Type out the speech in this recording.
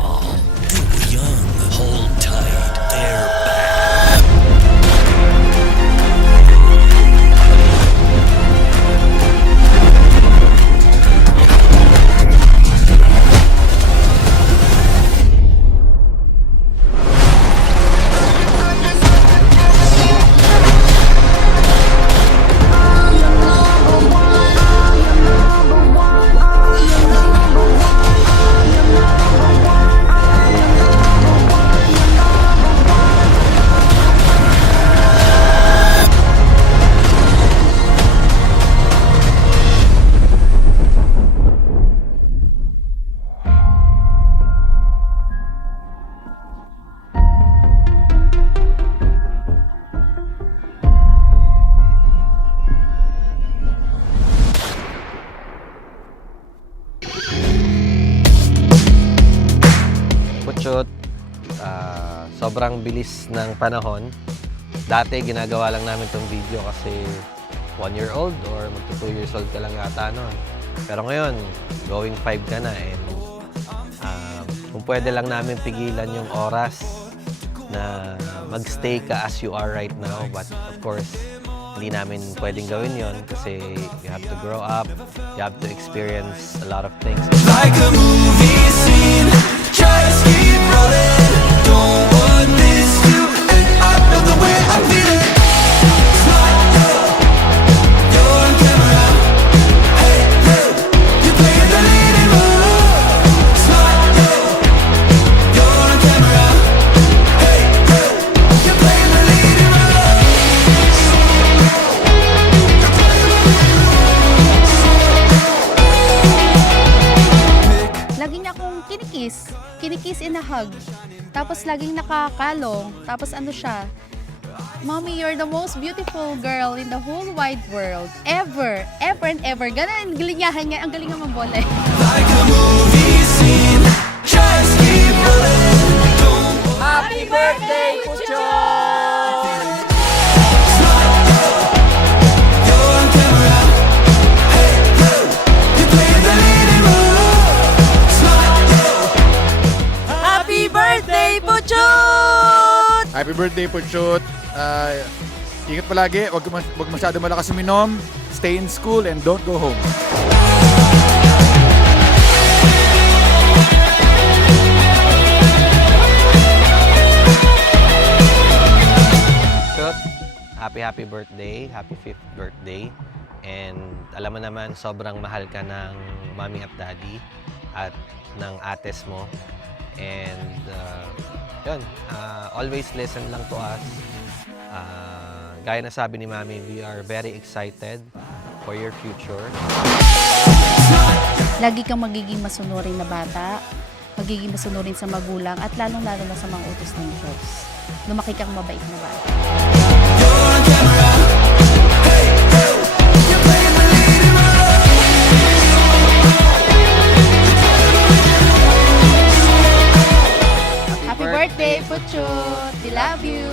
fall. They were young. Hold tight. They're back. Putchot, sobrang bilis ng panahon. Dati ginagawa lang namin tong video kasi 1 year old or magto 2 years old ka lang yata noon. Pero ngayon, going 5 ka na and kung pwede lang namin pigilan yung oras na magstay ka as you are right now. But of course, hindi namin pwedeng gawin yon kasi you have to grow up, you have to experience a lot of things. Like a movie scene, just keep rolling. Don't want this to end up the way I feel it. Smile, you're on camera. Hey, you play the leading role. Smile, you're on camera. Hey, you play the leading role. Lagi niya akong kinikiss in a hug. Tapos laging nakakalong. Tapos ano siya, Mommy, you're the most beautiful girl in the whole wide world. Ever, ever and ever. Ganun, galingahan niya. Ang galing nga mambola eh. Like a movie scene, just keep rolling. Don't Happy birthday, Puchot! you're on camera. Hey, you play the leading role. Happy birthday, Puchot! Happy birthday, Puchot! Ingat palagi, wag masyado malakas uminom, stay in school and don't go home. Putchot, happy birthday, happy 5th birthday. And alam mo naman, sobrang mahal ka ng mommy at daddy at ng ates mo. And yun, always listen lang to us. Gaya na sabi ni Mami, we are very excited for your future. Lagi kang magiging masunurin na bata, magiging masunurin sa magulang, at lalong-lalo na sa mga utos ng Diyos. Lumaki kang mabait na bata. You're on camera. Hey, you play the leading role. Happy birthday, Puchot! We love you!